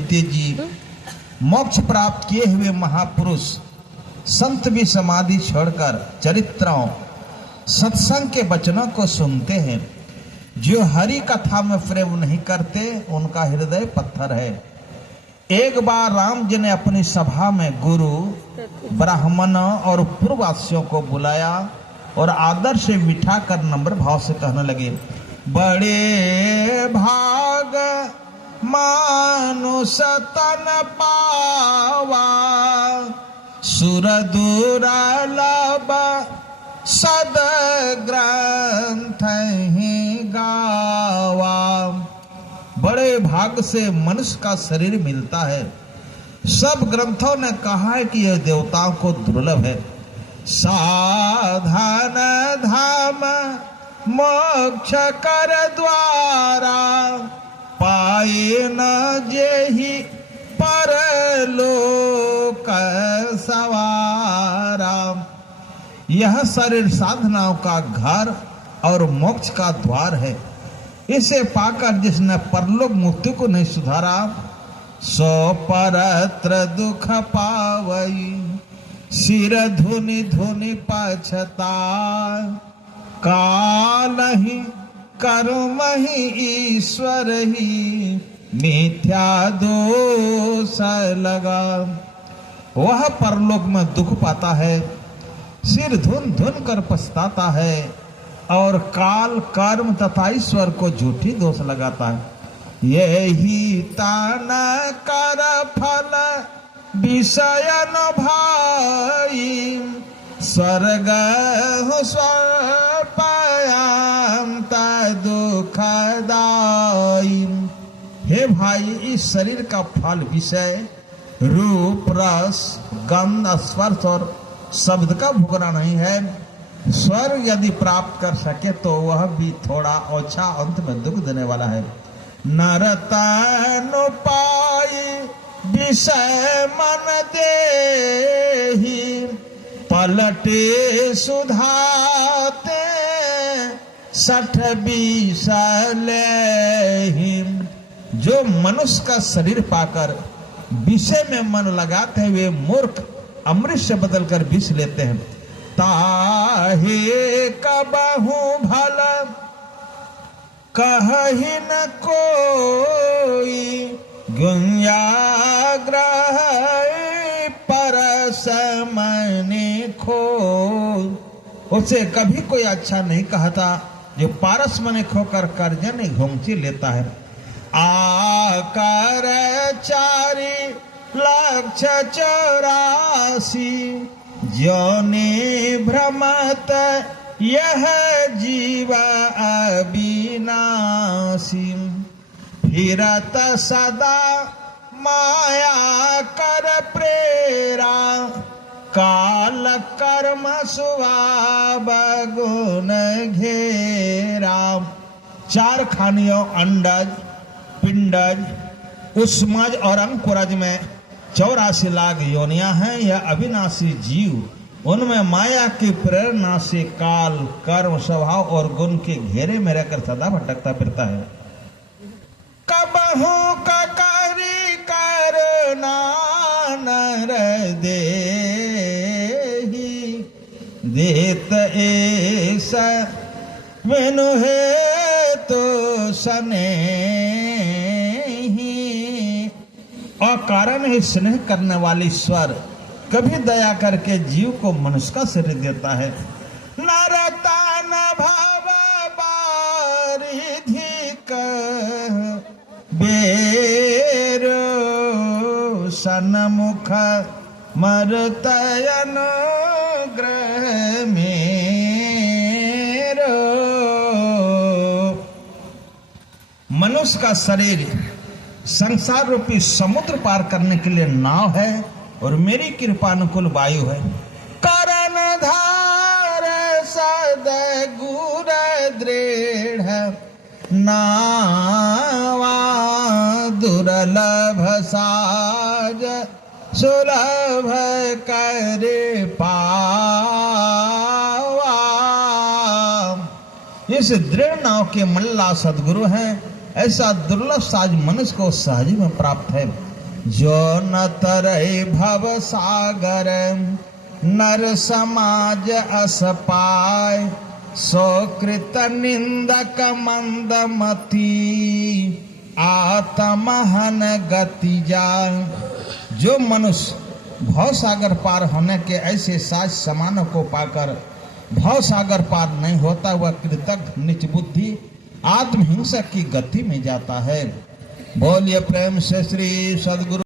दैत्य जी, मोक्ष प्राप्त किए हुए महापुरुष संत भी समाधि छोड़कर चरित्रों सत्संग के वचनों को सुनते हैं। जो हरि कथा में प्रेम नहीं करते उनका हृदय पत्थर है। एक बार राम जी ने अपनी सभा में गुरु, ब्राह्मण और पूर्ववासियों को बुलाया और आदर से बिठा कर नम्र भाव से कहने लगे, बड़े भाग मानुष तन पावा, सुर दुर्लभ सद ग्रंथ ही गावा। बड़े भाग से मनुष्य का शरीर मिलता है। सब ग्रंथों ने कहा है कि यह देवताओं को दुर्लभ है। साधन धाम मोक्ष कर द्वारा, पाए न जेहि परलोक सवारा। यह शरीर साधनाओं का घर और मोक्ष का द्वार है। इसे पाकर जिसने परलोक मुक्ति को नहीं सुधारा, सो परत्र दुख पावई, सिर धुनि धुनि पछताय। काल ही कर्म ही ईश्वर ही, मिथ्या दोष लगा। वह परलोक में दुख पाता है, सिर धुन धुन कर पछताता है और काल कर्म तथा ईश्वर को झूठी दोष लगाता है। यही तान कर फल विषयन भाई, स्वर्ग स्वपायाम दुखदाई। हे भाई, इस शरीर का फल विषय रूप, रस, गंध, स्पर्श और शब्द का भोगना नहीं है। स्वर्ग यदि प्राप्त कर सके तो वह भी थोड़ा ओछा अंत में दुख देने वाला है। नरतन पाई विषय मन देहि, पलटे सुधाते 60 बीस लेहि। जो मनुष्य का शरीर पाकर विषय में मन लगाते हैं वे मूर्ख अमृत से बदलकर विष लेते हैं। ताहे कबहू भला कहि न कोई, गुण्याग्रह परस मनि खो। उसे कभी कोई अच्छा नहीं कहता जो पारस मनि खोकर कर्जन घुंघची लेता है। आकर 4,84,000 जोनि भ्रमत यह जीव अविनाशी। फिरत सदा माया कर प्रेरा, काल कर्म स्वभाव गुण घेरा। 4 खानियों अंडज, पिंडज, उष्मज और अंकुरज में 84 लाख योनियां हैं। यह अविनाशी जीव उनमें माया की प्रेरणा से काल, कर्म, स्वभाव और गुण के घेरे में रहकर सदा भटकता फिरता है। कबहू ककारी करना नर देहि, देत ऐस मेनु है तो सने। अकारण ही स्नेह करने वाली ईश्वर कभी दया करके जीव को मनुष्य का शरीर देता है। नरतान भाव बारिधि बेरो, सन्मुख मरतयन ग्रह मेरो। मनुष्य का शरीर संसार रूपी समुद्र पार करने के लिए नाव है और मेरी कृपानुकूल वायु है। करण धार सद गुर दृढ़, नावा दुर्लभ साज सुलभ करे पावा। इस दृढ़ नाव के मल्ला सदगुरु हैं। ऐसा दुर्लभ साज मनुष्य को सहज में प्राप्त है। जो न तरई भव सागर नर समाज अस पाय, सो कृत निंदक मंदमती आत्महन गति जाय। जो मनुष्य भव सागर पार होने के ऐसे साज समानों को पाकर भव सागर पार नहीं होता, वह कृतज्ञ नीच बुद्धि आत्महिंसा की गति में जाता है। बोलिए प्रेम से श्री सद्गुरु